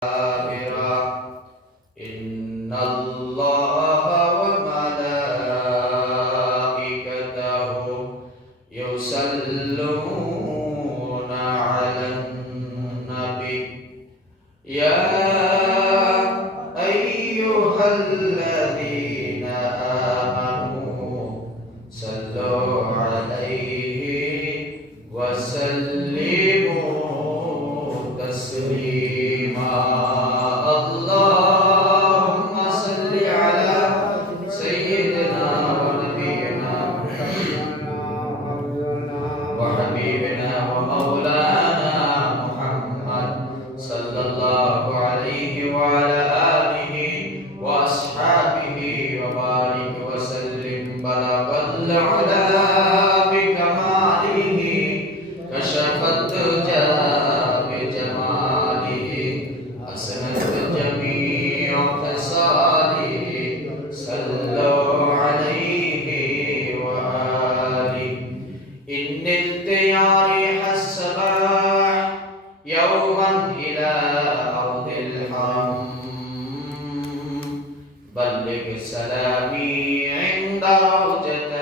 إن الله وملائكته يصلون على النبي يا أيها الذين آمنوا صلوا عليه وسلموا تسليما اللهم صل على سيدنا ونبينا وحبيبنا ومولانا محمد صلى الله عليه وعلى آله وأصحابه وبارك وسلم بلغ العلا بكماله كشف الدجى بجماله حسنت جميع خصاله صلوا عليه وآله إن التياريح الصباح يوما إلى أرض الحرم بلغ سلامي عند روجة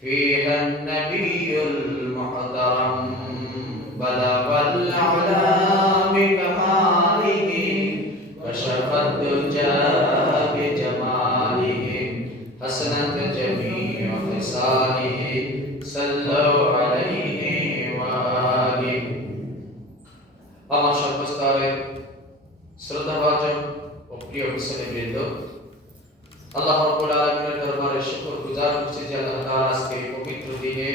فيها النبي المحترم بلغ العلا بكماله كشف الدجى بجماله حسنت جميع خصاله صلوا عليه وآله আমার সর্বস্তরের শ্রদ্ধাভাজন ও প্রিয় মুসলিমবৃন্দ, আল্লাহ রাব্বুল আলামিনের দরবারে শুকর গুজার করছি যে আল্লাহ তাআলা আজকে পবিত্র দিনে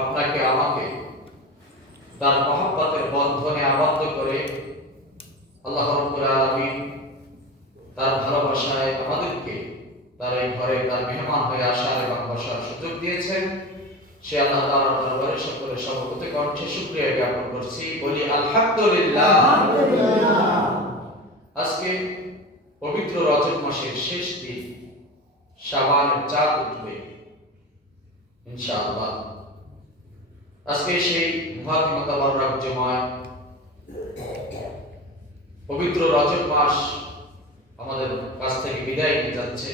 আপনাকে আমাকে তার মহব্বতের বন্ধনে আবদ্ধ করে আল্লাহ রাব্বুল আলামিন তার ভালোবাসায় আমাদেরকে তার এই ঘরে তার মেহমান হয়ে আসার এবং বসার সুযোগ দিয়েছেন। সে আল্লাহ তাআলার দরবারে সকলের সর্বপ্রতি কণ্ঠে শুকরিয়া জ্ঞাপন করছি, বলি আলহামদুলিল্লাহ। আজকে পবিত্র রজব মাসের শেষ দিন, শাবানের চাঁদ উঠবে ইনশাআল্লাহ। আজকে সেই মুবারক জুমায় পবিত্র রজব মাস আমাদের কাছ থেকে বিদায় নিয়ে যাচ্ছে।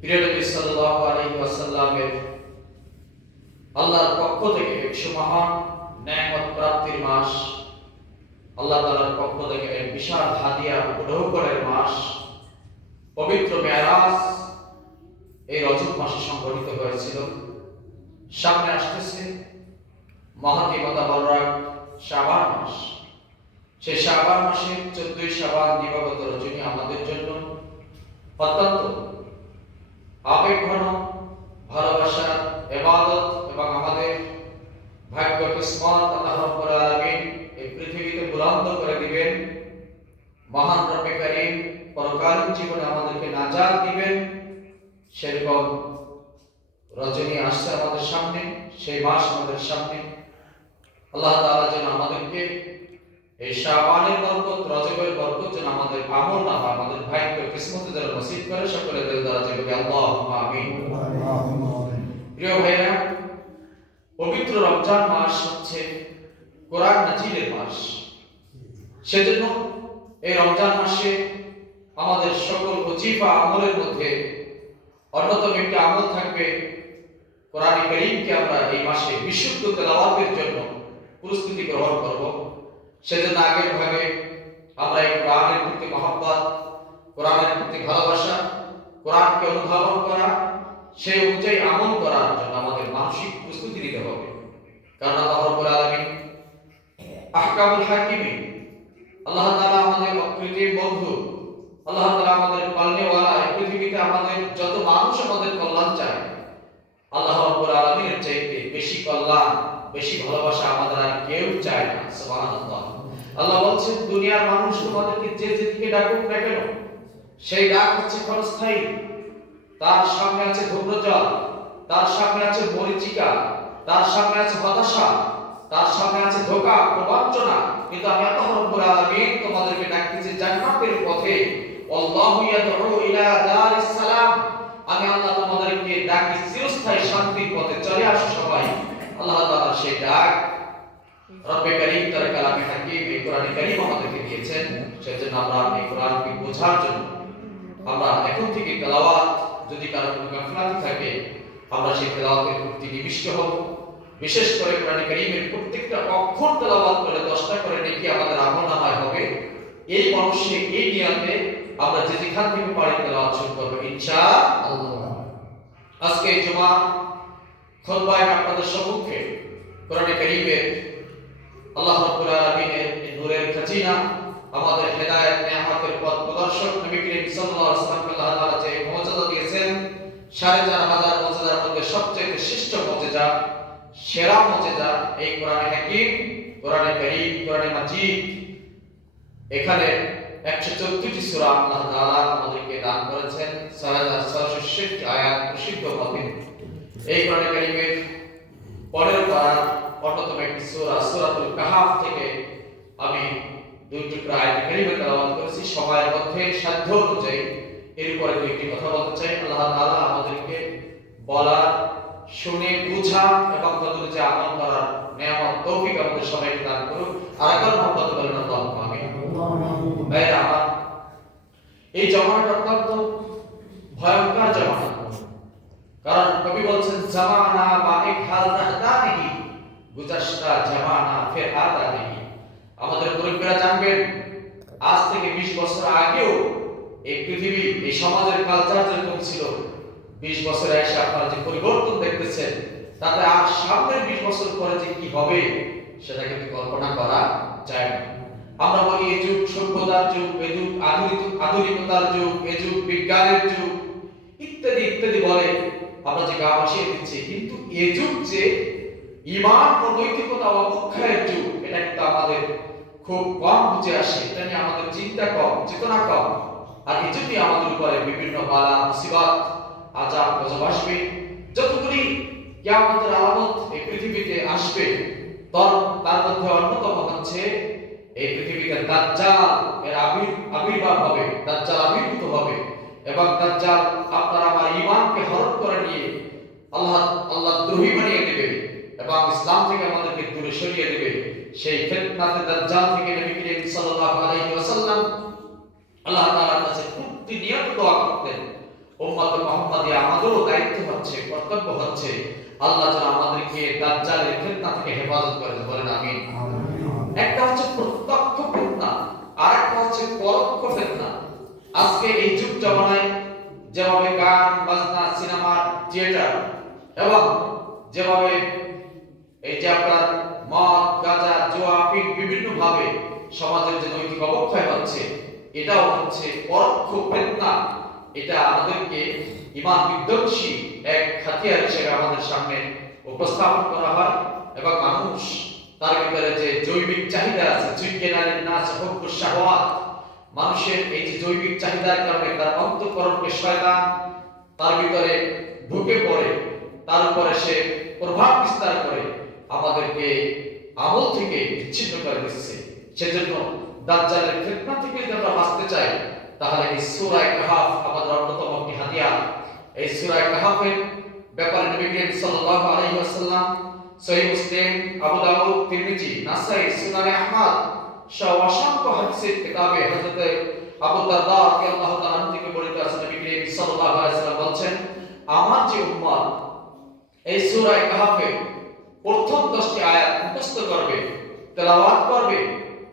প্রিয় নবী সাল্লাল্লাহু আলাইহি ওয়াসাল্লামের আল্লাহর পক্ষ থেকে 100 মহান নেয়ামত প্রাপ্তির মাস, আল্লাহ তাআলার পক্ষ থেকে এক বিশাল হাদিয়া উপঢৌকনের মাস, পবিত্র মেরাজ এই রজব মাসে সংঘটিত হয়েছিল। সামনে আসতেছে মহাদিবতাবরক শাবান মাস। সেই শাবান মাসে 14 শাবান দিবাগত রজনী আমাদের জন্য অত্যন্ত আবেগঘন, ভালোবাসা, ইবাদত এবং আমাদের ভাগ্য কিসমত আল্লাহ রাব্বুল আলামিন এই পৃথিবীতে বুলন্দ করে দিবেন। মহান রব্বে কারীম পরকালীন জীবনে আমাদেরকে নাজাত দিবেন। সেরকম রজনী আসছে আমাদের সামনে, সেই মাস আমাদের সামনে। আল্লাহ তাআলা যেন আমাদেরকে এই শাবানের বরকত, রজবের বরকত যেন আমাদের আমল না হয়, আমাদের ভাগ্য কিসমতে যেন নসিব করে। সকলে দিল দ্বারা বলি আল্লাহুম্মা আমিন। প্রিয় ভাইরা, পবিত্র রমজান মাস হচ্ছে কোরআন নাজিলের মাস। সেজন্য এই রমজান মাসে আমাদের সকল ওজিফা আমলের মধ্যে অন্যতম একটি আমল থাকবে কোরআনে কারীমকে আমরা এই মাসে বিশুদ্ধ তেলাওয়াতের জন্য প্রস্তুতি গ্রহণ করব। সেজন্য আগের ভাগে আমরা এই কোরআনের প্রতি মহব্বত, কোরআনের প্রতি ভালোবাসা, কোরআনকে অনুধাবন করা, সেই অনুযায়ী আমল করার জন্য আমাদের মানসিক প্রস্তুতি নিতে হবে। কারণ আল্লাহ রাব্বুল আলামিন আহকামুল হাকিমিন, আল্লাহ তাআলা আমাদের অকৃত্রিম বন্ধু, আল্লাহ তাআলা আমাদের পালনেওয়ালা। এই পৃথিবীতে আমাদের যত মানুষ আমাদের কল্যাণ চায়, আল্লাহ রাব্বুল আলামিনের চাইতে বেশি কল্যাণ, বেশি ভালোবাসা আমাদের আর কেউ চায় না। সুবহানাল্লাহ। আল্লাহ বলছেন, দুনিয়ার মানুষ তোমাদেরকে যে যেদিকে ডাকুক না কেন, সেই ডাক হচ্ছে ক্ষণস্থায়ী। তার সামনে আছে ধূম্রজল, তার সামনে আছে মরিচিকা, তার সামনে আছে হতাশা, তার সামনে আছে ধোঁকা, প্রবঞ্চনা। কিন্তু আমি আল্লাহ রাব্বুল আলামিন তোমাদেরকে ডাকতেছি জান্নাতের পথে। আল্লাহু ইয়াদউ ইলা দারিস সালাম। আমি আল্লাহ তোমাদেরকে ডাকি চিরস্থায়ী শান্তির পথে চলে আসো সবাই। আল্লাহ তাআলা সেই ডাক রব্বে কারীম তার কালামে হাকিম কোরআনে কারীম আমাদেরকে দিয়েছেন, সেজন্য আমরা এই কোরআনকে বোঝার জন্য আমরা এখন থেকে তেলাওয়াত, যদি কারো কোনো গাফলাতি থাকে আমরা সেই তেলাওয়াতের প্রতি নিবিষ্ট হব। বিশেষ করে কোরআনে কারীমের প্রত্যেকটা অক্ষর তেলাওয়াত করে 10টা করে নেকি আমাদের আমলনামায় হবে। এই মানসিক এই নিয়তে আমরা যে যেখান থেকে পারি তেলাওয়াত শুরু করব ইনশাআল্লাহ। আজকে জুমা খুতবায় আপনাদের সম্মুখে কোরআনে কারীমের আল্লাহ রাব্বুল আলামিনের নূরের খাজিনা, আমাদের হেদায়েত নিয়ামতের পথ প্রদর্শক নবী করিম সাল্লাল্লাহু আলাইহি ওয়াসাল্লামকে আল্লাহ তাআলা যে মুজিজা দিয়েছেন, ৪৫০০ মুজিজার মধ্যে সবচেয়ে শ্রেষ্ঠ মুজিজা, সেরা মুজিজা এই কোরআনে হাকীম, কোরআনে কারীম, কোরআনে মাজিদ। এখানে ১১৪টি সূরা আল্লাহ তাআলা আমাদেরকে দান করেছেন, ৬৬৬০ আয়াত প্রসিদ্ধ মতে। এই কোরআনে কারীমের পরের পারা অন্যতম একটি সূরা সূরাতুল কাহাফ থেকে আমি 2 টুকরা আয়াত কারীমে তেলাওয়াত করেছি। সময়ের মধ্যে সাধ্য অনুযায়ী এর উপরে 2টি কথা বলতে চাই। আল্লাহ তাআলা আমাদেরকে বলা, শুনে, বুঝা এবং তদনুযায়ী আমল করার নিয়ামত তৌফিক আমাদের সবাইকে দান করুন। আর একবার মহব্বত বলেন আল্লাহুম্মা আমিন। ভাইরা আমার, এই জামানাটা অত্যন্ত ভয়ঙ্কর জামানা। কারণ কবি বলছেন জামানা বা এক হাল রাহতা নেহি, গুজাশতা জামানা ফির আতা নেহি। আমাদের মুরব্বিরা জানবেন, আজ থেকে 20 বছর আগেও এই পৃথিবী, এই সমাজের কালচার যেরকম ছিল, 20 বছরে এসে আপনারা যে পরিবর্তন দেখতেছেন, তাতে আর সামনের 20 বছর পরে যে কি হবে সেটা কিন্তু কল্পনা করা যায় না। আমরা বলি এই যুগ সভ্যতার যুগ, এই যুগ আধুনিকতার যুগ, এই যুগ বিজ্ঞানের যুগ, ইত্যাদি ইত্যাদি বলে আমরা যে গা ভাসিয়ে দিচ্ছি। কিন্তু এই যুগ যে ঈমান ও নৈতিকতা অবক্ষয়ের যুগ, এটা কিন্তু আমাদের খুব কম বুঝে আসে। এটা নিয়ে আমাদের চিন্তা কম, চেতনা কম। আর এই জন্যই আমাদের উপরে বিভিন্ন বালা মুসিবত, আযাব গজব আসবে। যতগুলি কিয়ামতের আলামত এই পৃথিবীতে আসবে, তার মধ্যে অন্যতম হচ্ছে এই পৃথিবীতে দাজ্জাল এর আবির্ভাব হবে, দাজ্জাল আবির্ভূত হবে এবং দাজ্জাল আপনার আমার ঈমানকে হরণ করে নিয়ে আল্লাহ দ্রোহী বানিয়ে দেবে এবং ইসলাম থেকে আমাদেরকে দূরে সরিয়ে দেবে। সেই ফিতনাতে দাজ্জাল থেকে নবী করিম সাল্লাল্লাহু আলাইহি ওয়াসাল্লাম আল্লাহ তাআলার কাছে প্রতিনিয়ত দোয়া করতেন। উম্মত মুহাম্মাদী আমাদেরও দায়িত্ব হচ্ছে, কর্তব্য হচ্ছে, আল্লাহ যেন আমাদেরকে দাজ্জালের ফিতনা থেকে হেফাজত করে। বলেন আমিন। একটা হচ্ছে প্রত্যক্ষ ফিতনা, আর একটা হচ্ছে পরোক্ষ ফিতনা। আজকে এই যুগ জামানায় যেভাবে গান বাজনা, সিনেমা, থিয়েটার এবং যেভাবে এই যে আপনার মদ, গাঁজা, জুয়া, বিভিন্ন ভাবে সমাজের যে নৈতিক অবক্ষয় হচ্ছে, এটাও হচ্ছে পরোক্ষ ফিতনা। এটা আমাদেরকে ঈমান বিধ্বংসী এক হাতিয়ার হিসেবে আমাদের সামনে উপস্থাপন করা হয় এবং মানুষ তার ভিতরে যে জৈবিক চাহিদা আছে, মানুষের এই যে জৈবিক চাহিদার কারণে তার অন্তঃকরণকে শয়তান তার ভিতরে ঢুকে পড়ে, তার উপরে সে প্রভাব বিস্তার করে আমাদেরকে আমল থেকে বিচ্ছিন্ন করে দিচ্ছে। সেজন্য দাজ্জালের ফিতনা থেকে যদি আমরা বাঁচতে চাই, তাহলে এই সূরা কাহাফ আমাদের অন্যতম একটি হাতিয়ার। এই সূরা কাহাফের ব্যাপারে নবী করিম সাল্লাল্লাহু আলাইহি ওয়াসাল্লাম সহিহ মুসলিম, আবু দাউদ, তিরমিজি, নাসাই, সুনানে আহমদ সহ অসংখ্য হাদিসের কিতাবে হযরত আবু দারদা রাদিয়াল্লাহু তাআলা থেকে বর্ণিত আছে, নবী করিম সাল্লাল্লাহু আলাইহি ওয়াসাল্লাম বলেন, আমার যে উম্মত এই সূরা কাহাফের প্রথম 10টি আয়াত মুখস্থ করবে, তেলাওয়াত করবে,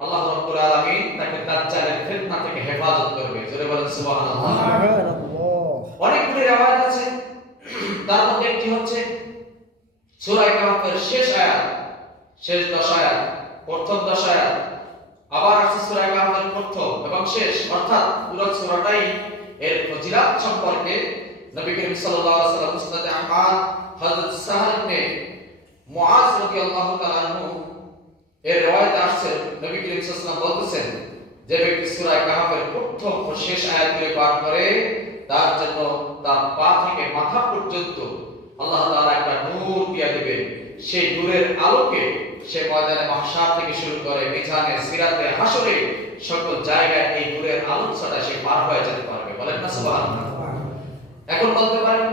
আল্লাহ রাব্বুল আলামিন তাকে দাজ্জালের ফিতনা থেকে হেফাজত করবে। জোরে বলেন সুবহানাল্লাহ। অনেকগুলি riwayat আছে, তার মধ্যে একটি হচ্ছে সূরা কাহাফের শেষ আয়াত, শেষ 10 আয়াত, প্রথম 10 আয়াত, আবার আছে সূরা কাহাফের প্রথম এবং শেষ, অর্থাৎ পুরো সূরাটাই এর ফজিলত সম্পর্কে নবী করিম সাল্লাল্লাহু আলাইহি ওয়াসাল্লাম মুসনাদ আহমদ হযরত সাহল ইবনে মুআজ রাদিয়াল্লাহু তাআলা আনহু এর riwayat আসছে, নবী করিম সাল্লাল্লাহু আলাইহি ওয়াসাল্লাম বলতেছেন, যে ব্যক্তি সূরা কাহাফের প্রথম ও শেষ আয়াতগুলি পাঠ করে, তার জন্য তার পা থেকে মাথা পর্যন্ত আল্লাহ তাআলা একটা নূর দিয়ে দিবেন। সেই নূরের আলোকে সে ময়দানে মাহশার থেকে শুরু করে মিজানে, সিরাতে, হাসরে সকল জায়গায় এই নূরের আলো ছাড়া সে পার হয়ে যেতে পারবে। বলেন না সুবহানাল্লাহ। এখন বলতে পারেন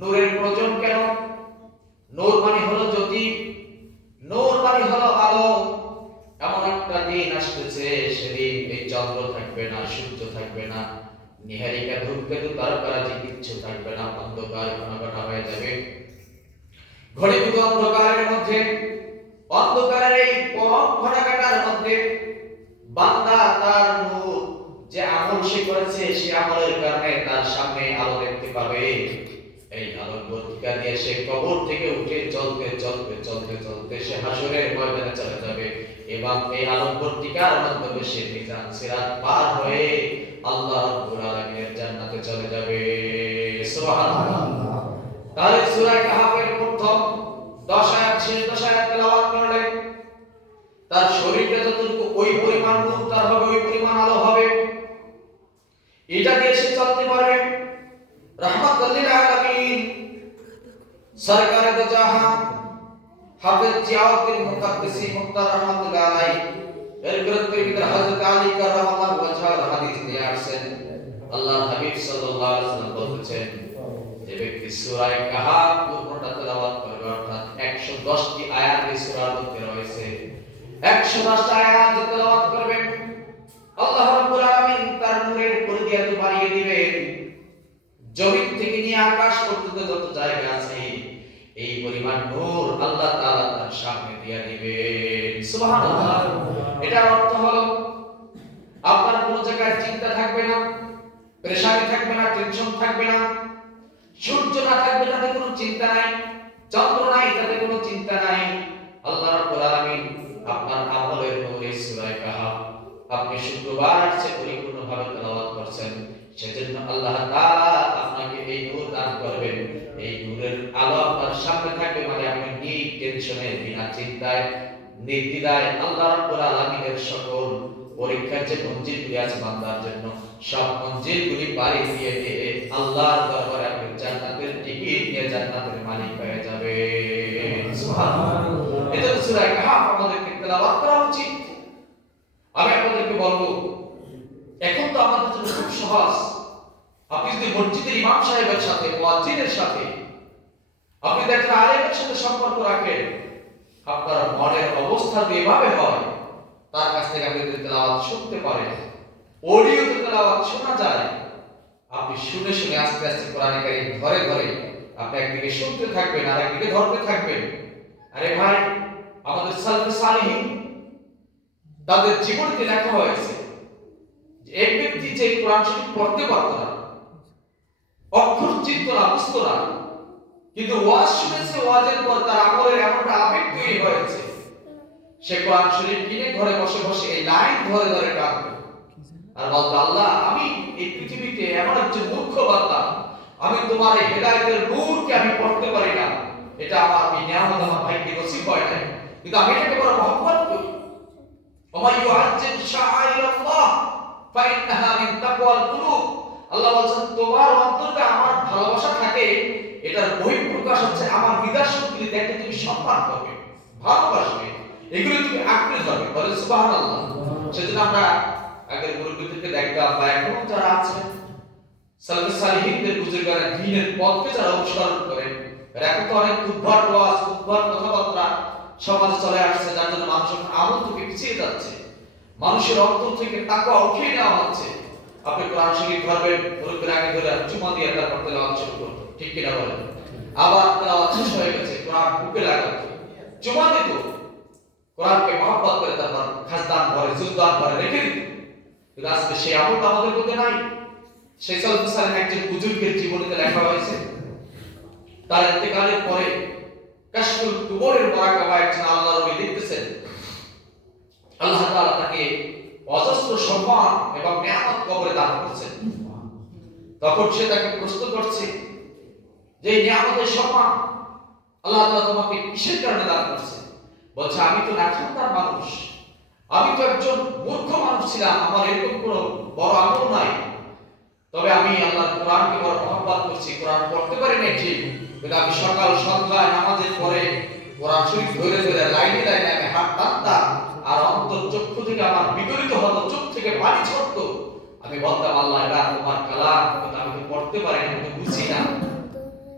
নূরের প্রয়োজন কেন? নূর মানে হলো জ্যোতি, নূর মানে হলো আলো। এমন একটা দিন আসতেছে, সেদিন এই চন্দ্র থাকবে না, সূর্য থাকবে না, নিহারিকা ধূমকেতু তারকারাজি কিচ্ছু থাকবে না, অন্ধকার ঘনঘটা হয়ে যাবে। ঘনীভূত অন্ধকারের মধ্যে, অন্ধকারের এই পরম ঘনঘটার মধ্যে বান্দা তার নূর যে আমল সে করেছে, সে আমলের কারণে তার সামনে আলো দেখতে পাবে। এই আলোর বর্তিকা দিয়ে সে কবর থেকে উঠে চলতে চলতে চলতে চলতে সে হাসরের ময়দানে চলে যাবে, এবং এই আলোর বর্তিকার মাধ্যমে সে মিজান সিরাত পার হয়ে আল্লাহ রাব্বুল আলামিনের জান্নাতে চলে যাবে। সুবহানাল্লাহ। তাহলে সূরা কাহফের প্রথম 10 আয়াত, শেষ 10 আয়াত তেলাওয়াত করলে তার শরীরটা যতটুকু ওই পরিমাণ নূর তার হবে, ওই পরিমাণ আলো হবে, এটা দিয়ে সে চলতে পারবে। রাহমাতুল লিল আলামিন সরকারে দো জাহান হাফেজ জিয়াউদ্দিন মুকাদ্দিসি মুক্তার রাহমাতুল্লাহ আলাইহি এর গ্রন্থের ভিতরে হযরত আলী কারামাল্লাহু ওয়াজহার হাদিস নিয়ে আসছেন। আল্লাহর হাবিব সাল্লাল্লাহু আলাইহি ওয়াসাল্লাম বলেছেন, যে ব্যক্তি সূরা কাহফ পুরোটা তেলাওয়াত করবে, অর্থাৎ 110টি আয়াত এই সূরার মধ্যে রয়েছে, 110টা আয়াত তেলাওয়াত করবেন, আল্লাহ রাব্বুল আলামিন তার নূরের পরিধি এত বাড়িয়ে দিবেন, জমিন থেকে নিয়ে আকাশ পর্যন্ত যত জায়গা আছে এই পরিমাণ নূর আল্লাহ তাআলা তার সামনে দিয়ে দিবেন। সুবহানাল্লাহ। এটার অর্থ হলো আপনার কোনো জায়গায় চিন্তা থাকবে না, পেরেশানি থাকবে না, টেনশন থাকবে না, সূর্য না থাকবে তাতে কোনো চিন্তা নাই, চন্দ্র নাই তাতে কোনো চিন্তা নাই। আল্লাহ রাব্বুল আলামিন আপনার আমলের নূরে সূরা কাহফ আপনি শুক্রবার সে পরিপূর্ণভাবে তেলাওয়াত করছেন, সেজন্য আল্লাহ তাআলা আপনাকে এই নূর দান করবেন। এই নূরের আলো আপনার সামনে থাকবে, মানে আপনি টেনশনে, বিনা চিন্তায়, নির্দ্বিধায় আল্লাহ রাব্বুল আলামিনের সকল পরীক্ষার যে মঞ্জিলগুলি আছে বান্দার জন্য, সব মঞ্জিলগুলি পাড়ি দিয়ে দিয়ে আল্লাহর দরবারে আপনি জান্নাতের টিকিট নিয়ে জান্নাতের মালিক হয়ে যাবেন। সুবহানাল্লাহ। এটা সূরা কাহফ আমাদেরকে তেলাওয়াত করা উচিত। আমি আপনাদেরকে বলবো, এখন তো আমাদের জন্য খুব সহজ। আপনি যদি মসজিদের ইমাম সাহেবের সাথে, মুয়াজ্জিনের সাথে, আপনি দেখেন আলেমের সাথে সম্পর্ক রাখেন, আপনার মনের অবস্থা এভাবে হয়, তার কাছ থেকে আপনি তেলাওয়াত শুনতে পারেন, অডিওতে তেলাওয়াত শোনা যায়, আপনি শুনে শুনে আস্তে আস্তে কোরআন কারীম ধরে ধরে আপনি একদিকে শুনতে থাকবেন আর একদিকে ধরতে থাকবেন। আরে ভাই, আমাদের সালফে সালেহীন তাদের জীবনীতে লেখা হয়েছে যে এক ব্যক্তি যে কোরআন শরীফ পড়তে পারত না, অক্ষর চিনতো না, বুঝতো না, কিন্তু ওয়াজ শুনেছে, ওয়াজের পর তার আমলের এমনটা আবেগ তৈরি হয়েছে, সে কোরআন শরীফ কিনে ঘরে বসে বসে এই লাইন ধরে ধরে কাঁদবে আর বলতো, আল্লাহ আমি এই পৃথিবীতে এমন একজন মূর্খ বান্দা, আমি তোমার এই হেদায়েতের নূরকে আমি পড়তে পারি না, এটা আমার এই নিয়ামত আমার ভাইকে নসিব হয় না, কিন্তু আমি এটাকে বড় মহব্বত করি। ওমা ইউআজ্জিম শাআইরাল্লাহ ফাইন্নাহা মিন তাকওয়াল কুলুব। আল্লাহ বলেন, তোমার অন্তরে আমার ভালোবাসা থাকে, এটার বহিঃপ্রকাশ হচ্ছে আমার নিদর্শনগুলি দেখে তুমি সম্মান করবে, ভালোবাসবে, এগুলো তুমি আঁকড়ে ধরবে। বলে সুবহানাল্লাহ। সেজন্য আমরা আগের মুরব্বিদেরকে দেখতাম, বা এখনো যারা আছেন সালফে সালেহীনদের বুজুর্গানের দ্বীনের পথকে যারা অনুসরণ করেন, এখন তো অনেক উদ্ভট ওয়াজ, উদ্ভট কথাবার্তা সমাজে চলে আসছে, যার জন্য মানুষ এখন আমল থেকে পিছিয়ে যাচ্ছে, মানুষের অন্তর থেকে তাকওয়া উঠিয়ে নেওয়া হচ্ছে। আপনি কোরআন শরীফ ধরবেন, মুরব্বির আগে ধরে চুমা দিয়ে তারপর তেলাওয়াত শুরু করতে, ঠিক কিনা বলেন? আবার তেলাওয়াত শেষ হয়ে গেছে, কোরআন বুকে লাগাতো, চুমা দিত, কোরআনকে মহব্বত করে তারপর খাজদান ভরে, জুজদান ভরে রেখে দিত। কিন্তু আজকে সেই আমলটা আমাদের মধ্যে নাই। সেই সালফে সালেহীন একজন বুজুর্গের জীবনীতে লেখা হয়েছে, তার ইন্তেকালের পরে কাশফুল কুবরের মুরাকাবা একজন আল্লাহর ওলি লিখতেছেন, আল্লাহ তাআলা তাকে অজস্র সম্মান এবং নিয়ামত কবরে দান করেছেন। তখন সে তাকে প্রশ্ন করছে যে এই নিয়ামতের সম্মান আল্লাহ তাআলা তোমাকে কিসের কারণে দান করেছে? বলছে, আমি তো নাখানদার মানুষ, আমি তো একজন মূর্খ মানুষ ছিলাম, আমার এরকম কোনো বড় আমল নাই, তবে আমি আল্লাহর কোরআনকে বড় মহব্বত করছি, কোরআন পড়তে পারি না ঠিক, কিন্তু আমি সকাল সন্ধ্যা নামাজের পরে কোরআন শরীফ ধরে ধরে লাইনে লাইনে আমি হাত টানতাম, আর অন্তর চক্ষু থেকে আমার বিগলিত হতো, চোখ থেকে পানি ঝরতো, আমি বলতাম, আল্লাহ এটা তোমার কালাম, কিন্তু আমি তো পড়তে পারি না, আমি তো বুঝি না।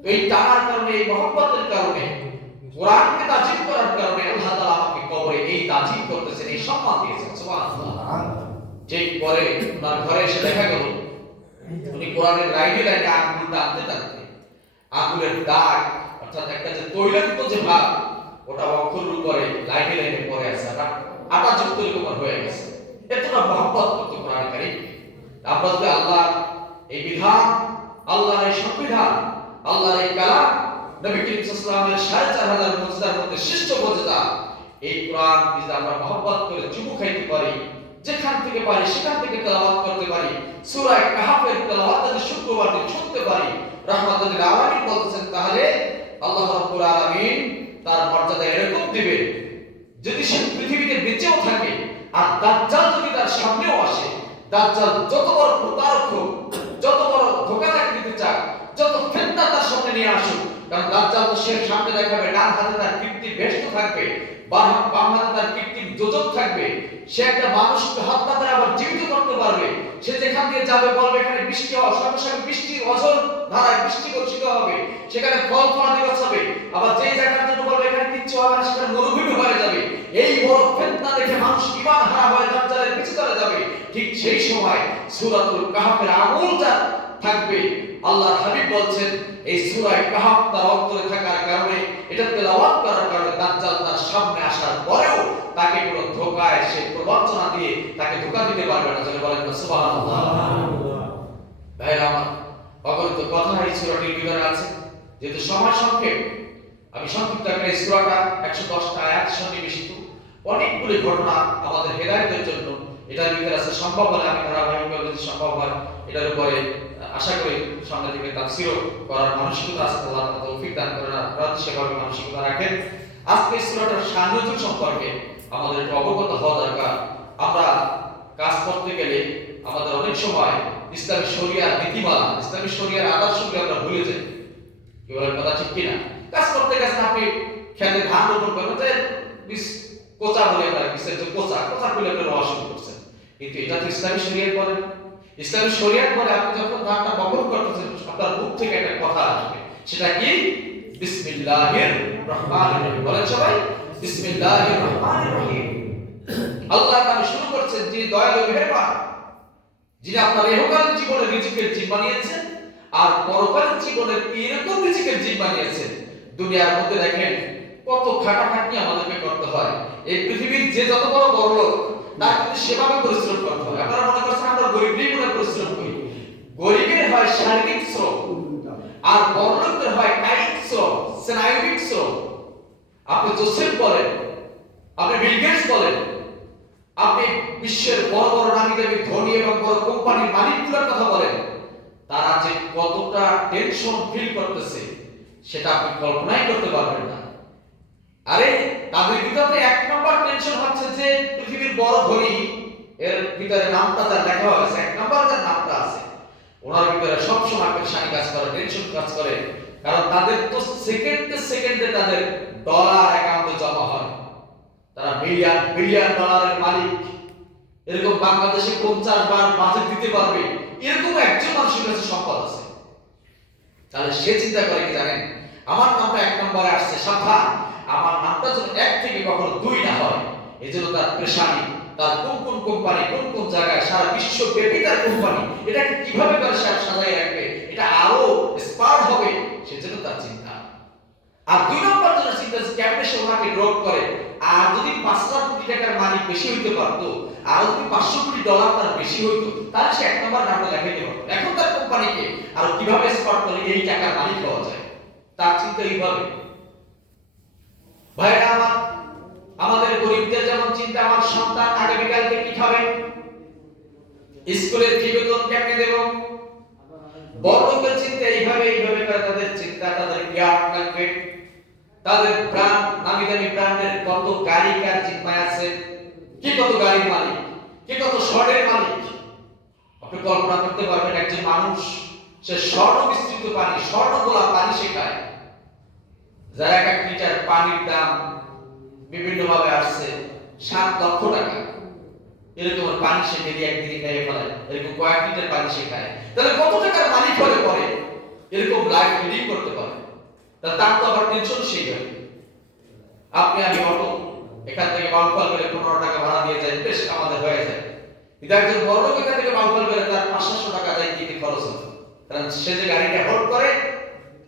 তো এই টানার কারণে, এই মহব্বতের কারণে কোরআনকে তাজিম করার কারণে আল্লাহ তাআলা আমাকে কবরে এই তাজিম করতেছেন, এই সম্মান দিয়েছেন। সুবহানাল্লাহ। ঠিক পরে ওনার ঘরে এসে দেখা গেল উনি কোরআনের লাইনে লাইনে আঙ্গুল টানতে টানতে আঙ্গুলের দাগ, অর্থাৎ একটা যে তৈলাক্ত যে ভাব, ওটা অক্ষর করে লাইনে লাইনে পড়ে আছে, আটা যুক্ত এরকম হয়ে গেছে। এতটা মহব্বত করতে কোরআন কারীম। আমরা যদি আল্লাহর এই বিধান, আল্লাহর এই সংবিধান, আল্লাহর এই কালাম, নবী করিম সাল্লাল্লাহু আলাইহি ওয়াসাল্লামের ৪,০০০ মুজিজার মধ্যে শ্রেষ্ঠ মুজিজা এই কোরআন যদি আমরা মহব্বত করে চুমু খাইতে পারি, যেখান থেকে পারি সেখান থেকে তেলাওয়াত করতে পারি, সূরা কাহফের তেলাওয়াত যদি শুক্রবার দিন শুনতে পারি, রাহমাতুল লিল আলামিন বলতেছেন, তাহলে আল্লাহ রাব্বুল আলামিন তার মর্যাদা এরকম দিবেন, যদি সে পৃথিবীতে বেঁচেও থাকে আর দাজ্জাল যদি তার সামনেও আসে, দাজ্জাল যত বড় প্রতারক হোক, যত বড় ধোঁকাবাজি দিতে চাক, যত ফিতনা তার সামনে নিয়ে আসুক, কারণ দাজ্জাল তো সে সামনে দেখাবে ডান হাতে তার কীর্তি বেষ্ট থাকবে, বাম হাতে তার কীর্তি যোজক থাকবে, সে একটা মানুষকে হত্যা করে আবার জীবিত করতে পারবে, সে যেখান দিয়ে যাবে বলবে এখানে বৃষ্টি হয়, সঙ্গে সঙ্গে বৃষ্টির অঝর ধারায় বৃষ্টি বর্ষিত হবে, সেখানে ফল ফলাদি হবে, আবার যে জায়গার জন্য বলবে এখানে কিচ্ছু হবে না সেখানে মরুভূমি হয়ে যাবে। এই বড় ফিতনা দেখে মানুষ ঈমান হারা হয়ে দাজ্জালের পিছে চলে যাবে। ঠিক সেই সময় সূরাতুল কাহফের আমলটা থাকবে। আল্লাহর হাবিব বলছেন এই সূরা কাহফ তার অন্তরে থাকার কারণে, এটা তেলাওয়াত করার কারণে দাজ্জাল তার সামনে আসার পরেও তাকে কোনো ধোঁকায় সে প্রবঞ্চনা দিয়ে তাকে ধোঁকা দিতে পারবে না। যারা বলেন সুবহানাল্লাহ। ভাইরা আমার, অগণিত কথা এই সূরাটির ভিতরে আছে। যেহেতু সময় সংক্ষেপ, আমি সংক্ষিপ্ত আকারে এই সূরাটা 110টা আয়াত সন্নিবেশিত, অনেকগুলি ঘটনা আমাদের হেদায়েতের জন্য এটার ভিতরে আছে। সম্ভব হলে আমি ধারাবাহিকভাবে যদি সম্ভব হয় এটার উপরে আশা করি সামনে থেকে তাফসীরও করার মানসিকতা আছে। আল্লাহ তাআলা তৌফিক দান করেন, আপনারা সেভাবে মানসিকতা রাখেন। আজকে এই সূরাটার সান্নিধ্য সম্পর্কে আমাদের একটু অবগত হওয়া দরকার। আমরা কাজ করতে গেলে আমাদের অনেক সময় ইসলামী শরিয়ার নীতিমালা, ইসলামী শরিয়ার আদর্শগুলো আমরা ভুলে যাই। কি বলেন, কথা ঠিক কিনা? কাজ করতে গেছেন, আপনি খেতে ধান রোপণ করবেন, যে বীজ কোচা বলে আমরা বীজের যে কোচা খুলে আপনি রোয়া শুরু করছেন, কিন্তু এটা তো ইসলামী শরিয়াত বলে না। ইসলামী শরিয়াত বলে আপনি যখন ধানটা বপন করতেছেন আপনার মুখ থেকে একটা কথা আসবে, সেটা কি? বিসমিল্লাহির রহমানির রহিম। বলেন সবাই, বিসমিল্লাহির রহমানির রহিম। আল্লাহ তাআলা শুরু করছেন যিনি দয়ালু মেহেরবান, যিনি আপনার ইহকালীন জীবনের রিজিকের জিম্মা বানিয়েছেন আর পরকালীন জীবনের এরকম রিজিকের জিম্মা বানিয়েছেন। দুনিয়ার মধ্যে দেখেন কত খাটাখাটনি আমাদেরকে করতে হয়। এই পৃথিবীর যে যত বড় লোক তার কিন্তু সেভাবে পরিশ্রম করতে হয়। আপনারা মনে করছেন আমরা গরিবই মনে পরিশ্রম করি। গরিবের হয় শারীরিক শ্রম আর বড়লোকদের হয় কায়িক শ্রম, স্নায়বিক শ্রম। আপনি জোসেফ বলেন, আপনি বিল গেটস বলেন, আপনি বিশ্বের বড় বড় নামী দামি ধনী এবং বড় কোম্পানির মালিকগুলোর কথা বলেন, তারা যে কতটা টেনশন ফিল করতেছে সেটা আপনি কল্পনাই করতে পারবেন না। আরে তাদের ভিতরে এক নম্বর টেনশন হচ্ছে যে পৃথিবীর বড় ধনী এর ভিতরে নামটা যার লেখা হয়েছে, এক নম্বর যার নামটা আছে, ওনার ভিতরে সবসময় পেরেশানি কাজ করে, টেনশন কাজ করে। কারণ তাদের তো সেকেন্ডে সেকেন্ডে তাদের ডলার অ্যাকাউন্টে জমা হয়, তারা বিলিয়ন বিলিয়ন ডলারের মালিক। এরকম বাংলাদেশে 50 বার বাজেট দিতে পারবে এরকম একজন মানুষের কাছে সম্পদ আছে। তাহলে সে চিন্তা করে কি জানেন, আমার নামটা এক নম্বরে আসছে, সাবধান আমার নামটা যেন এক থেকে কখনো দুই না হয়। এজন্য তার পেরেশানি, তার কোন কোন কোম্পানি কোন কোন জায়গায় সারা বিশ্বব্যাপী তার কোম্পানি এটাকে কিভাবে করে সাজায় রাখবে, এটা আরো স্মার্ট হবে, সেজন্য তার চিন্তা। আর দুই নম্বর যেন চিন্তা কেমনে সে ওনাকে ড্রপ করে। আর যদি 5 লাখ কোটি টাকার মালিক বেশি হইতে পারতো, আর যদি 500 কোটি ডলার তার বেশি হইতো, তাহলে সে এক নম্বর নামটা দেখাইতে পারতো। এখন তার কোম্পানিকে আর কিভাবে স্মার্ট করে এই টাকার মালিক হওয়া যায়, তার চিন্তা এইভাবে। ভাইরা আমার, আমাদের গরিবদের যেমন চিন্তা আমার সন্তান আগামীকালকে কি খাবে, স্কুলের ফি বেতন কেমনে দেব, বড় লোকের চিন্তা এইভাবে করে তাদের চিন্তা, তাদের জ্ঞান থাকবে, তাদের ব্র্যান্ড নামি দামি ব্র্যান্ডের কত গাড়ি কার জিম্মায় আছে, কি কত গাড়ির মালিক, কি কত শর্টের মালিক। আপনি কল্পনা করতে পারবেন একজন মানুষ সে স্বর্ণ মিশ্রিত পানি, স্বর্ণগোলা পানি সে খায়, যার 1 লিটার পানির দাম বিভিন্ন ভাবে আসছে 7 লক্ষ টাকা। এরকম পানি সে ডেলি একদিনই খেয়ে ফেলে, এরকম কয়েক লিটার পানি সে খায়। তাহলে কত টাকার মালিক হলে পরে এরকম লাইফ লিডিং করতে পারে? তার তো আবার টেনশন সেই হবে। আপনি আমি অটো এখান থেকে বাউফল করে 15 টাকা ভাড়া দিয়ে যাই, বেশ আমাদের হয়ে যায়। কিন্তু একজন বড় লোক এখান থেকে বাউফল করে তার 500 টাকা যায় দিতে খরচ হচ্ছে, কারণ সে যে গাড়িটা হোল্ড করে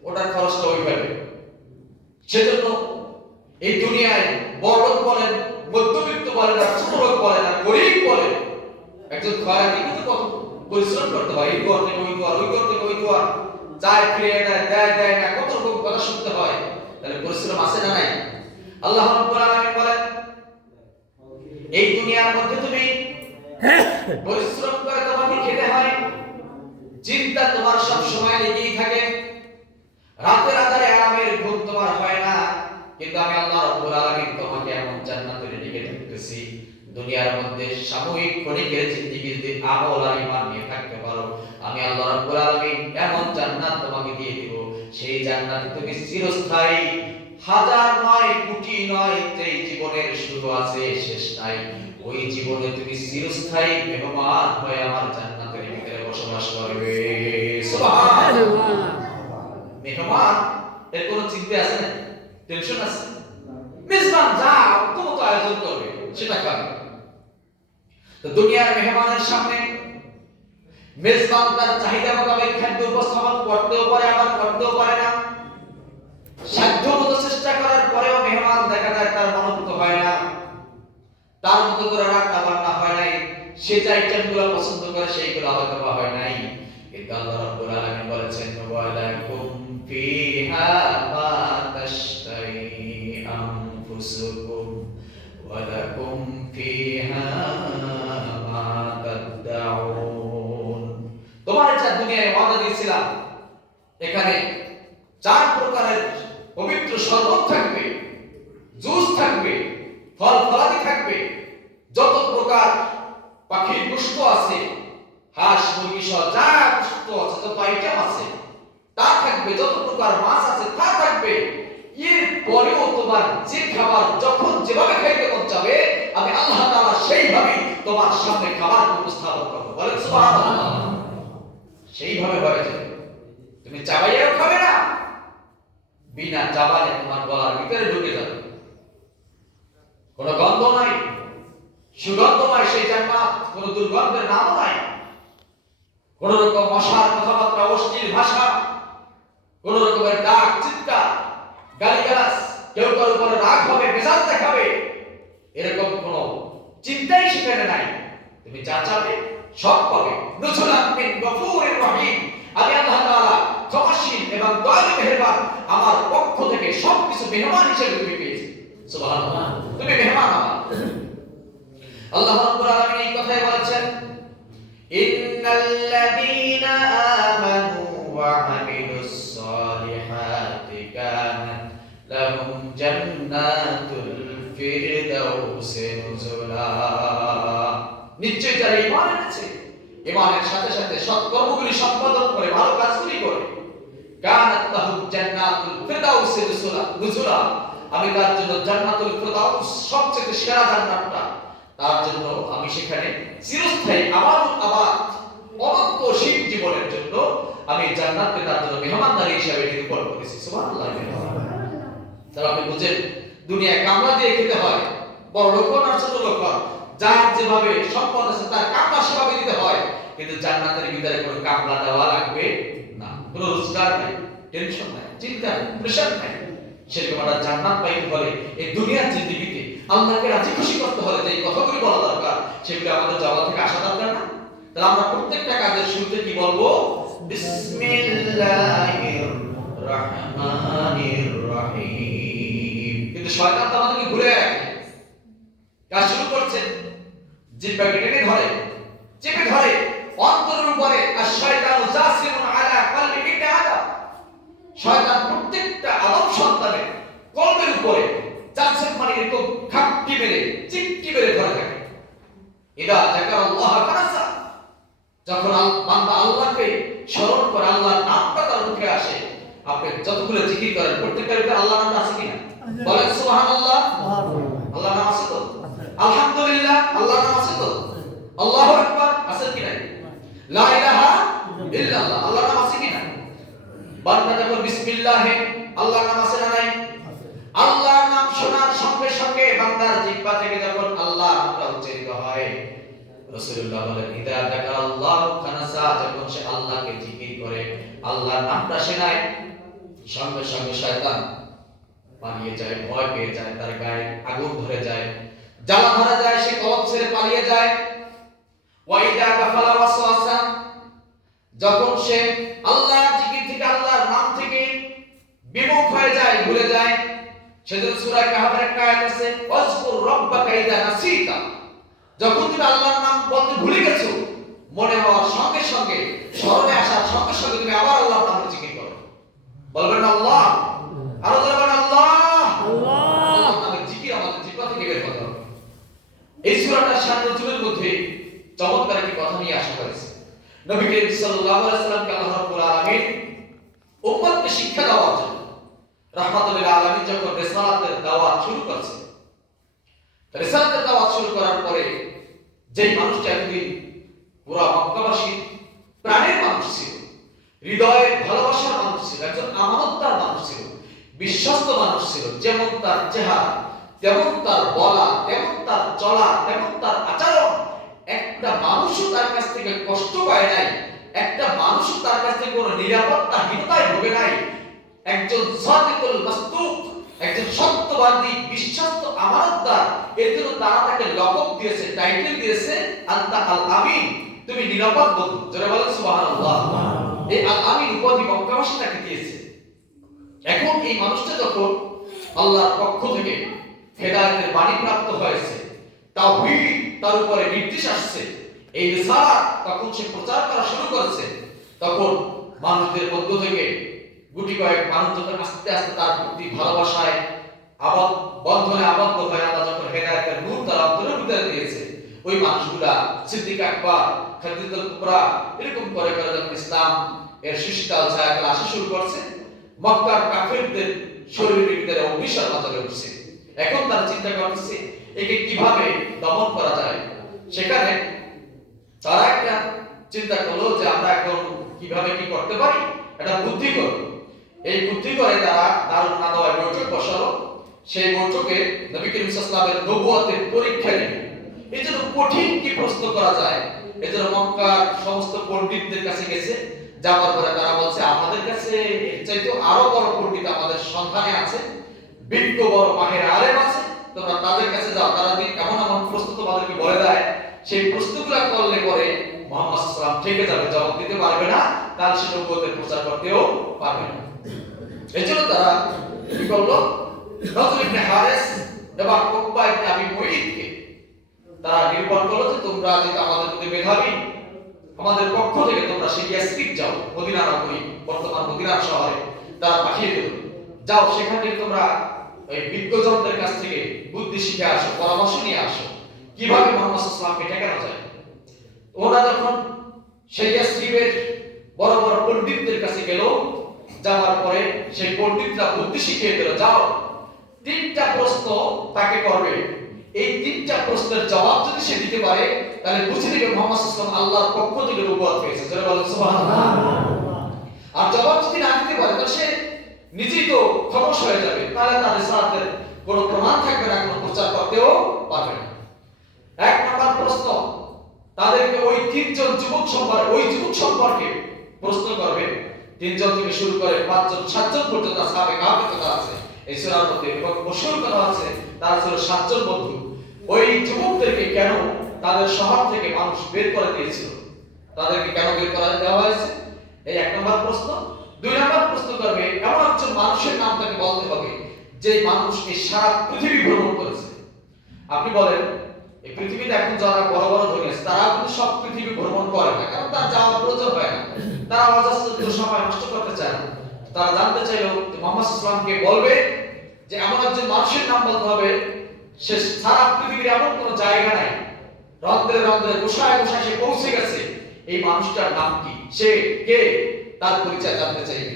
ওটার খরচটা ওইভাবে। সেজন্য এই দুনিয়ায় বড় লোক বলেন, মধ্যবিত্ত বলেন, আর ছোট লোক বলেন, আর গরিব বলেন, একজন খয়রাতি কিন্তু কত পরিশ্রম করতে হয়, এই ঘর থেকে ওই ঘর, ওই ঘর থেকে ওই ঘর, যায় ফিরিয়ে দেয়, দেয় না, কত রকম কথা শুনতে হয়। তাহলে পরিশ্রম আছে না নাই? আল্লাহ রাব্বুল আলামিন বলেন এই দুনিয়ার মধ্যে তুমি পরিশ্রম করে তোমাকে খেতে হয়, চিন্তা তোমার সব সময় লেগেই থাকে, রাতের আধারে আরামের ঘুম তোমার হয় না, কিন্তু আমি আল্লাহ রাব্বুল আলামিন তোমাকে এমন জান্নাতে রেখে দিতেছি, দুনিয়ার মধ্যে সাময়িক ক্ষণিকের জিন্দেগি যদি আমল আর ঈমান নিয়ে থাকতে পারো, আমি আল্লাহ রাব্বুল আলামিন এমন জান্নাত তোমাকে দিয়ে দেব, সেই জান্নাতে তুমি চিরস্থায়ী, হাজার নয় কোটি নয়, এই জীবনের শুরু আছে শেষ নাই, ওই জীবনে তুমি চিরস্থায়ী মেহমান হয়ে আমার জান্নাতের ভিতরে বসবাস করবে। সুবহানাল্লাহ। মেহমান এর কোনো চিন্তা আছে না? টেনশন আছে? মেজবান যাও কোনো তো আয়োজন করবে, সেটা খাবে। তো দুনিয়ার মেহমানের সামনে মেজবান তার চাহিদা মোতাবেক খাদ্য উপস্থাপন করতেও পারে, আবার করতেও পারে না। সাধ্যমতো চেষ্টা করার পরেও মেহমান দেখা যায় তার মনোনীত হয় না, তার মতো করে রান্না বান্না হয় নাই, সে যে আইটেমগুলো পছন্দ করে সেইগুলো হয়তো হয় নাই। কিন্তু আল্লাহ রাব্বুল আলামিন বলেছেন ওয়ালাকুম ফিহা মা তাশতাহি আনফুসুকুম ওয়ালাকুম ফিহা মা তাদউন। তোমার যা দুনিয়ায় ওয়াদা দিয়েছিলাম, এখানে 4 প্রকারের পবিত্র শরবত থাকবে, জুস থাকবে, ফল ফলাদি থাকবে, যত প্রকার পাখির গোশত আছে, হাঁস মুরগি সহ যা গোশত আছে, যত আইটেম আছে তা থাকবে, যত প্রকার মাছ আছে তা থাকবে। এর পরেও তোমার যে খাবার যখন যেভাবে খাইতে মন যাবে, আমি আল্লাহ তাআলা সেইভাবে তোমার সামনে খাবার উপস্থাপন করব। বলেন সুবহানাল্লাহ। সেইভাবে হবে যাবে, তুমি চাবাইয়াও খাবে না, বিনা চাবালে তোমার গলার ভিতরে ঢুকে যাবে, কোনো গন্ধ নাই, সুগন্ধময় সেই জান্নাত, কোনো দুর্গন্ধের নামও নাই, কোন রকম মশার কথাবার্তা, অশ্লীল ভাষা, কোন রকমের ডাক চিৎকার, গালিগালাজ, কেউ কারোর উপরে রাগ হবে, মেজাজ দেখাবে, এরকম কোন চিন্তাই সেখানে নাই। তুমি যা চাবে সব পাবে। নুজুলাম মিন গফুরির রহিম, আমি আল্লাহ তাআলা ক্ষমাশীল এবং দয়ালু মেহেরবান, আমার পক্ষ থেকে সবকিছু মেহমান হিসেবে তুমি পেয়েছো। সুবহানাল্লাহ, তুমি মেহমান আমার। আল্লাহ রাব্বুল আলামিন এই কথাই বলেছেন ইন্নাল্লাযীনা আমানু ওয়া আমিলুস সালিহাতি কানাত লাহুম জান্নাতুল ফিরদাউসি নুজুলা। নিশ্চয় যারা ঈমান এনেছে, ঈমানের সাথে সাথে সৎকর্মগুলি সম্পাদন করে, ভালো কাজগুলি করে, কানাত লাহুম জান্নাতুল ফিরদাউসি নুজুলা, আমি তার জন্য জান্নাতুল ফিরদাউস, সবচেয়ে সেরা জান্নাতটা তার জন্য আমি সেখানে চিরস্থায়ী আবাদ অনন্তশীল জীবনের জন্য আমি জান্নাতকে তার জন্য মেহমানদারি হিসেবে নিরূপণ করেছি। সুবহানাল্লাহ। তাহলে আপনি বুঝেন, দুনিয়ায় কামলা দিয়ে খেতে হয়, বড় লোক আর ছোট লোক, যার যেভাবে সম্পদ আছে তার কামলা সেভাবে দিতে হয়, কিন্তু জান্নাতের ভিতরে কোনো কামলা দেওয়া লাগবে না, কোনো রোজগার নাই, টেনশন নাই, চিন্তা নাই, প্রেশার নাই। সেরকম একটা জান্নাত পাইতে হলে এই দুনিয়ার জিন্দেগিতে আল্লাহকে রাজি খুশি করতে হলে যে কথাগুলি বলা দরকার, সেগুলো আমাদের জবান থেকে আসা দরকার না? তাহলে আমরা প্রত্যেকটা কাজের শুরুতে কি বলবো? বিসমিল্লাহির রহমানির রহিম। কিন্তু শয়তান তো আমাদেরকে ঘুরে রাখে, কাজ শুরু করছে, জিহ্বাকে টেনে ধরে, চেপে ধরে অন্তরের উপরে। আর শয়তান জাসিমুন আলা কলবি ইবনে আদম, শয়তান প্রত্যেকটা আদম সন্তানের কলবের উপরে জাসিম মানে এরকম ঘাপটি মেরে, চিপটি মেরে ধরে থাকে। ইদা যাকারাল্লাহ ফানাসা, যখন বান্দা আল্লাহকে স্মরণ করে, আল্লাহর নামটা তার মুখে আসে, আপনি যতগুলো জিকির করেন প্রত্যেকটার ভিতরে আল্লাহর নাম আছে কিনা? বলেন সুবহানাল্লাহ। আল্লাহর নাম আছে তো? আলহামদুলিল্লাহ, আল্লাহর নাম আছে তো? আল্লাহু আকবার আছে কিনা? লা ইলাহা ইল্লাল্লাহ আল্লাহর নাম আছে কিনা? বান্দা যখন বিসমিল্লাহ, আল্লাহর নাম আছে না নাই? আল্লাহর নাম শোনার রাসূলুল্লাহ বলেন ইদা যাকারাল্লাহু খানাসা, যখন সে আল্লাহকে জিকির করে, আল্লাহর নামটা শোনায়, সঙ্গে সঙ্গে শয়তান পালিয়ে যায়, ভয় পেয়ে যায়, তার গায়ে আগুন ধরে যায়, জ্বালা ধরা যায়, সে কলব ছেড়ে পালিয়ে যায়। ওয়া ইদা গাফালা ওয়াসওয়াসা, যখন সে আল্লাহর জিকির থেকে, আল্লাহর নাম থেকে বিমুখ হয়ে যায়, ভুলে যায়, সেজন্য সূরা কাহফের একটা আয়াত আছে, ওয়াজকুর রাব্বাকা ইদা নাসিতা, যখন তুমি আল্লাহর নাম বলতে ভুলে গেছো, মনে হওয়ার সঙ্গে সঙ্গে, স্মরণে আসার সঙ্গে সঙ্গে তুমি আবার আল্লাহর নাম জিকির করো। বলবেন আল্লাহ, আরো বলবেন আল্লাহ, আল্লাহ। আল্লাহর নামের জিকির আমাদের জিহ্বা থেকে বের করতে হবে। এই সূরাটার শান-নজুলের মধ্যে চমৎকার একটি কথা নিয়ে আসা হয়েছে। নবী করিম সাল্লাল্লাহু আলাইহি ওয়াসাল্লামকে আল্লাহ রাব্বুল আলামিন উম্মতকে শিক্ষা দেওয়ার জন্য রাহমাতুল লিল আলামিন যখন রিসালাতের দাওয়াত শুরু করেছে, রিসালাতের দাওয়াত শুরু করার পরে যেই মানুষটা এতদিন পুরা মক্কাবাসী প্রাণের মানুষ ছিল, হৃদয়ের ভালোবাসার মানুষ ছিল, একজন আমানতদার মানুষ ছিল, বিশ্বস্ত মানুষ ছিল, যেমন তার চেহারা, তেমন তার বলা, তেমন তার চলা, তেমন তার আচরণ, একটা মানুষও তার কাছ থেকে কষ্ট পায় নাই, একটা মানুষও তার কাছ থেকে কোনো নিরাপত্তাহীনতায় ভোগে নাই, একজন সাদিকুল মাসদুক, একজন সত্যবাদী, বিশ্বস্ত আমানতদার, এর জন্য তারা তাকে লকব দিয়েছে, টাইটেল দিয়েছে আনতা আল আমিন, তুমি নিরাপদ বন্ধু। যারা বলেন সুবহানাল্লাহ, এই আল আমিন উপাধি মক্কাবাসী তাকে দিয়েছে। এখন এই মানুষটা যখন আল্লাহর পক্ষ থেকে হেদায়েতের বাণী প্রাপ্ত হয়েছে, তাওহীদ তার উপরে নির্দেশ আসছে, এই রিসালাত তখন সে প্রচার করা শুরু করেছে, তখন মানুষদের মধ্য থেকে গুটি কয়েক মানুষ যখন আস্তে আস্তে তার প্রতি ভালোবাসায় বন্ধনে আবদ্ধ হয়ে আল্লাহ যখন হেদায়েতের নূর তার অন্তরের ভিতরে দিয়েছে, ওই মানুষগুলা সিদ্দিক আকবর, খাদিজাতুল কুবরা, এরকম করে করে যখন ইসলাম এর সুশীতল ছায়াতলে আসা শুরু করছে, মক্কার কাফেরদের শরীরের ভিতরে অভিশাপ নজরে উঠছে। এখন তারা চিন্তা করতেছে একে কিভাবে দমন করা যায়। সেখানে তারা একটা চিন্তা করলো যে আমরা এখন কিভাবে কি করতে পারি, এটা বুদ্ধি করব। এই বুদ্ধি করে তারা দারুন নাদওয়ায় বৈঠক বসালো। সেই বৈঠকে নবী করিম সাল্লাল্লাহু আলাইহি ওয়াসাল্লামের নবুয়তের পরীক্ষা নেবে, এই জন্য কঠিন কি প্রশ্ন করা যায়, এই জন্য মক্কার সমস্ত পণ্ডিতদের কাছে গেছে। যাওয়ার পরে তারা বলছে আমাদের কাছে এর চাইতে আরো বড় পণ্ডিত আমাদের সন্ধানে আছে, বিজ্ঞ বড় মাহের আলেম আছে, তোমরা তাদের কাছে যাও, তারা যদি এমন এমন প্রশ্ন তোমাদেরকে বলে দেয়, সেই প্রশ্নগুলো করলে পরে মুহাম্মদ সাল্লাল্লাহু আলাইহি ওয়াসাল্লাম থেকে যাবে, জবাব দিতে পারবে না, তাহলে সে নবুয়তের প্রচার করতেও পারবে না। এজন্য তারা কি করলো, নজর ইবনে হারিস এবং উকবা ইবনে আবি মুঈদকে তারা নির্ভর করলো যে তোমরা যদি আমাদের মধ্যে মেধাবী, আমাদের পক্ষ থেকে তোমরা সেই ইয়াসরিব যাও, মদিনা নগরী, বর্তমান মদিনা শহরে তারা পাঠিয়ে দিল, যাও সেখানে তোমরা এই বিজ্ঞজনদের কাছ থেকে বুদ্ধি শিখে আসো, পরামর্শ নিয়ে আসো কিভাবে মুহাম্মদ সাল্লাল্লাহু আলাইহি ওয়াসাল্লামকে ঠেকানো যায়। ওরা যখন সেই ইয়াসরিবের বড় বড় পণ্ডিতদের কাছে গেল, যাওয়ার পরে সেই পণ্ডিতরা বুদ্ধি শিখিয়ে দিল, যাও তিনটা প্রশ্ন তাকে করবে, এই তিনটা প্রশ্নের জবাব যদি সে দিতে পারে তাহলে বুঝে নেবে মুহাম্মদ সাল্লাল্লাহু আলাইহি ওয়াসাল্লাম আল্লাহর পক্ষ থেকে নবুয়ত পেয়েছে। যারা বলেন সুবহানাল্লাহ। আর জবাব যদি না দিতে পারে তাহলে সে নিজেই তো খমোশ হয়ে যাবে, তাহলে তার রিসালাতের কোনো প্রমাণ থাকবে না, কোনো প্রচার করতেও পারবে না। এক নম্বর প্রশ্ন, তাদেরকে ওই তিনজন যুবক সম্পর্কে প্রশ্ন করবে। তিনজন থেকে শুরু করে 5 জন 7 জন পর্যন্ত সাহাবে কাফের আছে এই সূরার মধ্যে, এবং মশহুর করা আছে তারা ছিল 7 জন বন্ধু। ওই যুবকদেরকে কেন তাদের শহর থেকে মানুষ বের করে দিয়েছিল, তাদেরকে কেন বের করে দেওয়া হয়েছে, এই এক নম্বর প্রশ্ন। 2 নম্বর প্রশ্ন করবে এমন একজন মানুষের নাম তাকে বলতে হবে যে মানুষ এই সারা পৃথিবী ভ্রমণ করেছে। আপনি বলেন এই পৃথিবীতে এখন যারা বড় বড় ধনী আছে তারা কিন্তু সব পৃথিবী ভ্রমণ করে না, কারণ তার যাওয়ার প্রয়োজন হয় না, তারা অযথা সময় নষ্ট করতে চায় না। তারা জানতে চাইলো যে মুহাম্মদ সাল্লাল্লাহু আলাইহি ওয়াসাল্লামকে বলবে যে এমন একজন মানুষের নাম বলতে হবে, সে সারা পৃথিবীর এমন কোনো জায়গা নাই, রন্ধ্রে রন্ধ্রে কোষায় কোষায় সে পৌঁছে গেছে, এই মানুষটার নাম কি, সে কে, তার পরিচয় জানতে চাইবে।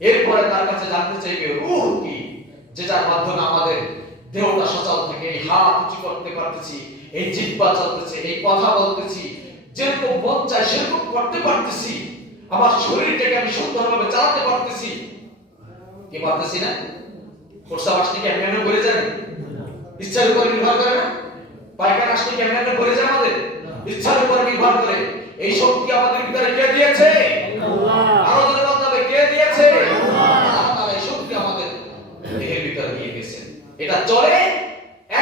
এরপরে তার কাছে জানতে চাইবে রূহ কি, যেটার মাধ্যমে আমাদের দেহটা সচল থাকে, এই হাত উঁচু করতে পারতেছি, এই জিহ্বা চলতেছে, এই কথা বলতেছি, যেরকম মন চায় সেরকম করতে পারতেছি, আমার শরীরটাকে আমি সুন্দরভাবে চালাতে পারতেছি। কি পারতেছি না? প্রস্রাব আসলে কি এমনি করে যায়? ইচ্ছার উপর নির্ভর করে না? পায়খানা আসলে কি এমনি করে যায় আমাদের? ইচ্ছার উপর নির্ভর করে। এই শক্তি আমাদের ভিতরে কে দিয়েছে? আল্লাহ। আরো জোরে বলতে হবে, কে দিয়েছে? আল্লাহ তাআলা এই শক্তি আমাদের দেহের ভিতরে দিয়ে দিয়েছেন। এটা চলে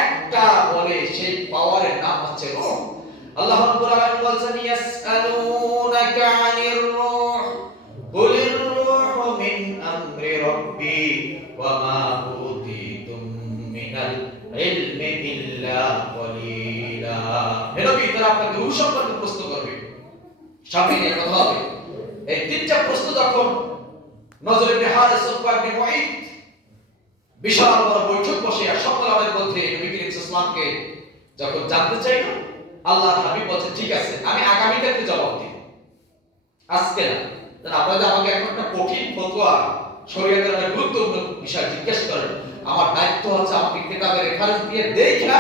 একটা বলে, সেই পাওয়ারের নাম হচ্ছে রূহ। আল্লাহ রাব্বুল আলামিন বলেছেন, ইয়াসআলুনাকা আনির রূহ কুলির রূহু মিন আমরি রাব্বি ওয়া মা উতিতুম মিনাল ইলমি ইল্লা কলিলা। হে নবী, তারা আপনাকে রূহ সম্পর্কে প্রশ্ন করবে, সামনে নিয়ে কথা হবে। এই তিনটা প্রশ্ন যখন নজর ইবনে হারিস উকবা ইবনে মুঈত বিশাল বড় বৈঠক বসে সকলের মধ্যে নবী করিম সাল্লাল্লাহু আলাইহি যখন জানতে চাইল, আল্লাহর হাবিব বলেন, ঠিক আছে, আমি আগামীকালকে জবাব দিব, আজকে না। তাহলে আপনারা আমাকে এখন একটা কঠিন ফতোয়া, শরীয়তের একটা গুরুত্বপূর্ণ বিষয় জিজ্ঞেস করেন, আমার দায়িত্ব হচ্ছে আমাকে কিতাবের রেফারেন্স দিয়ে দেখা,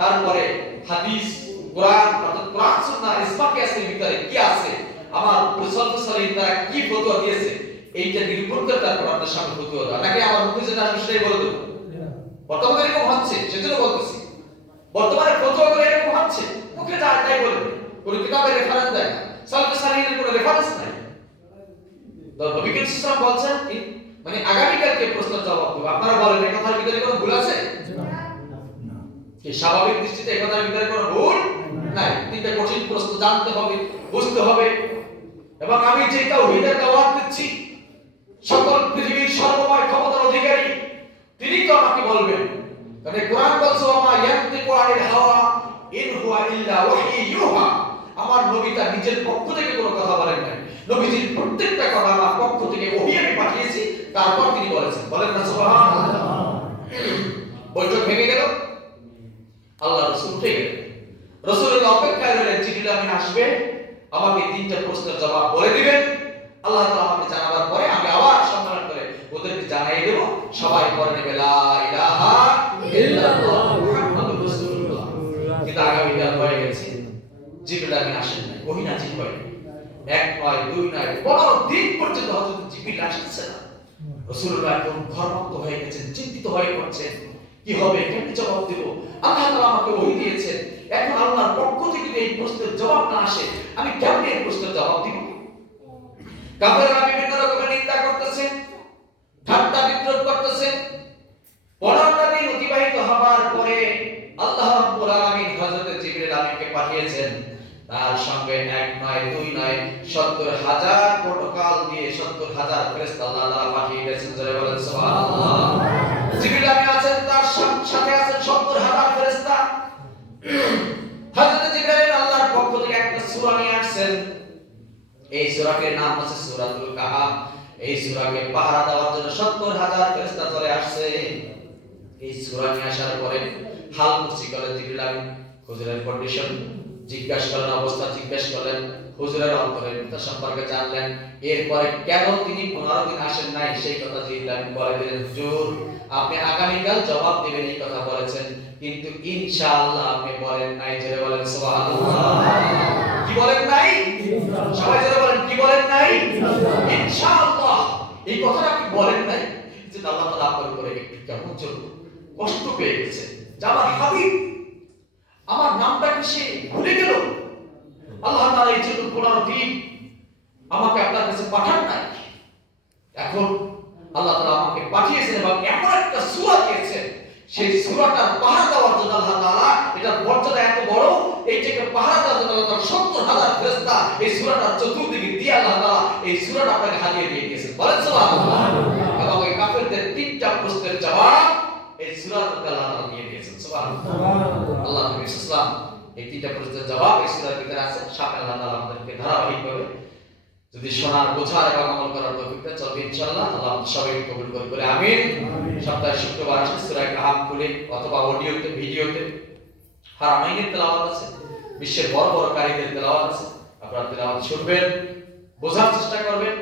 তারপরে হাদিস, কোরআন, অর্থাৎ কোরআন সুন্নাহ ইসমাকে আছে ভিতরে কি আছে, আমার রাসূল সাল্লাল্লাহু কি ফতোয়া দিয়েছে, এইটা নিরূপণ করে তারপর আপনার সামনে ফতোয়া দেওয়া, নাকি আমার মুখে যেটা আসবে সেটাই বলে দেব। বর্তমানে এরকম হচ্ছে, সেজন্য বলতেছি, বর্তমানে ফতোয়াগুলো এরকম হচ্ছে, মুখে যা তাই বলবে, কোন কিতাবের রেফারেন্স দেয় না, সালফে সালিহিনের কোনো রেফারেন্স নাই। তো নবী করিম সাল্লাল্লাহু আলাইহি ওয়াসাল্লাম বলছেন, মানে আগামীকালকে প্রশ্নের জবাব দেব, আপনারা বলেন এই কথার ভিতরে কোনো ভুল আছে? কি স্বাভাবিক দৃষ্টিতে এই কথার ভিতরে কোনো ভুল নাই? তিনটা কঠিন প্রশ্ন জানতে হবে, বুঝতে হবে, এবং আমি যে তাওহীদের দাওয়াত দিচ্ছি, সকল পৃথিবীর সর্বময় ক্ষমতার অধিকারী তিনি তো আমাকে বলবেন। কারণ কোরআন বলছে, ওমা ইয়ানতিকু আনিল হাওয়া ইন হুয়া ইল্লা ওয়াহয়ু ইউহা। আমার নবী তার নিজের পক্ষ থেকে কোনো কথা বলেন নাই, নবীজির প্রত্যেকটা কথা আমার পক্ষ থেকে ওহী আমি পাঠিয়েছি, তারপর তিনি বলেছেন। বলেন না সুবহানাল্লাহ। বৈঠক ভেঙে গেল, আল্লাহ রাসূল উঠে গেলেন, রাসূলুল্লাহ অপেক্ষায় রইলেন, জিবরিল আমিন আসবে, আমাকে তিনটা প্রশ্নের জবাব বলে দিবেন। আল্লাহ তাআলা আমাকে জানাবার পরে আমি আবার সম্মান করে ওদেরকে জানাই দেব, সবাই পড়ে নেবে লা ইলাহা ইল্লাল্লাহ মুহাম্মাদুর রাসূলুল্লাহ। কিন্তু আগামীকাল হয়ে গেছে, জিবরিল আমিন আসেন না, ওহী নাযিল হয় না, এক নয়, দুই নয়, 15 দিন পর্যন্ত হযরত জিবরিল আসছে না। রাসূলুল্লাহ একদম ঘরমুক্ত হয়ে গেছেন, চিন্তিত হয়ে পড়ছেন, কি হবে, কেমনে জবাব দেব? আল্লাহ তাআলা আমাকে ওহী দিয়েছেন, এখন আল্লাহর পক্ষ থেকে যদি এই প্রশ্নের জবাব না আসে, আমি কেমনে এই প্রশ্নের জবাব দিব? কাফেররা বিভিন্ন রকমের নিন্দা করতেছে, ঠাট্টা বিদ্রূপ করতেছে। 15টা দিন অতিবাহিত হবার পরে আল্লাহ রাব্বুল আলামিন হযরত জিবরিল আমিনকে পাঠিয়েছেন, তার সঙ্গে এক নয়, দুই নয়, 70,000 প্রটোকল দিয়ে 70,000 ফেরেশতা আল্লাহ তাআলা পাঠিয়ে দিয়েছেন। জোরে বলেন সুবহানাল্লাহ। জিবরিল আমিন আছেন, তার সাথে আছেন 70,000 ফেরেশতা। হযরত জিবরাইল আল্লাহর পক্ষ থেকে একটা সূরা নিয়ে আসছেন, এই সূরাটির নাম হচ্ছে সূরাতুল কাহাফ। এই সূরাকে পাহারা দেওয়ার জন্য 70,000 ফেরেশতা চলে আসছে। এই সূরা নিয়ে আসার পরে হাল মুসি করে জিবরিল আমিন হুজুরের কন্ডিশন জিজ্ঞাসা করলেন, অবস্থা জিজ্ঞাসা করলেন, হুজুরের অন্তরের কথা সম্পর্কে জানলেন। এরপরে কেন তিনি 15 দিন আসেন নাই সেই কথা জিবরিল আমিন বলে দিলেন, হুজুর আপনি আগামীকাল জবাব দিবেন এই কথা বলেছেন, কিন্তু ইনশাআল্লাহ আপনি বলেন নাই। জোরে বলেন সুবহানাল্লাহ। কি বলেন নাই? সবাই জোরে বলেন, কি বলেন নাই? ইনশাআল্লাহ। এই কথাটা আপনি বলেন নাই, যে আল্লাহ তাআলা আপনার উপরে একটু কেমন যেন কষ্ট পেয়ে গেছে, যে আমার হাবিব আমার নামটাকে সে ভুলে গেল। আল্লাহ তাআলা এই জন্য 15 দিন আমাকে আপনার কাছে পাঠান নাই, এখন আল্লাহ তাআলা আমাকে পাঠিয়েছেন এবং এমন একটা সূরা দিয়েছেন, সেই সূরাটার পাহারা দেওয়ার জন্য আল্লাহ তাআলা, এটার মর্যাদা এত বড়, এইটাকে পাহারা দেওয়ার জন্য আল্লাহ তাআলা 70,000 ফেরেশতা এই সূরাটার চতুর্দিকে দিয়ে আল্লাহ তাআলা এই সূরাটা আপনাকে হাদিয়া দিয়ে দিয়েছেন। বলেন সুবহানাল্লাহ। এবং এই কাফেরদের তিনটা প্রশ্নের জবাব এই সূরার মধ্যে আল্লাহ তাআলা দিয়ে দিয়েছেন। সুবহানাল্লাহ। আল্লাহ নবী সাল্লাল্লাহু আলাইহি ওয়াসাল্লাম এই তিনটা প্রশ্নের জবাব এই সূরার ভিতরে আছে। সামনে আল্লাহ তাআলা আমাদেরকে ধারাবাহিকভাবে যদি শোনার, বোঝার এবং আমল করার তৌফিকটা চলবে ইনশাআল্লাহ। আল্লাহ সবাইকে কবুল করে বলে আমিন। সপ্তাহে শুক্রবার আসে সূরা কাহাফ খুলে অথবা অডিওতে, ভিডিওতে হারামাইনের তেলাওয়াত আছে, বিশ্বের বড় বড় কারীদের তেলাওয়াত আছে, আপনারা তেলাওয়াত শুনবেন, বোঝার চেষ্টা করবেন,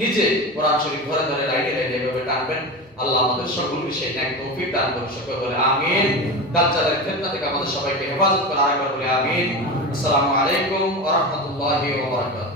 নিজে কোরআন শরীফ ঘরে ঘরে লাইনে লাইনে এভাবে টানবেন। আল্লাহ আমাদের সকলকে সেই ন্যাক তৌফিক দান করুন, সকলে বলে আমিন। দাজ্জালের ফিতনা থেকে আমাদের সবাইকে হেফাজত করে, আরেকবার বলে আমিন। আসসালামু আলাইকুম ওয়া রাহমাতুল্লাহি ওয়া বারাকাতুহু।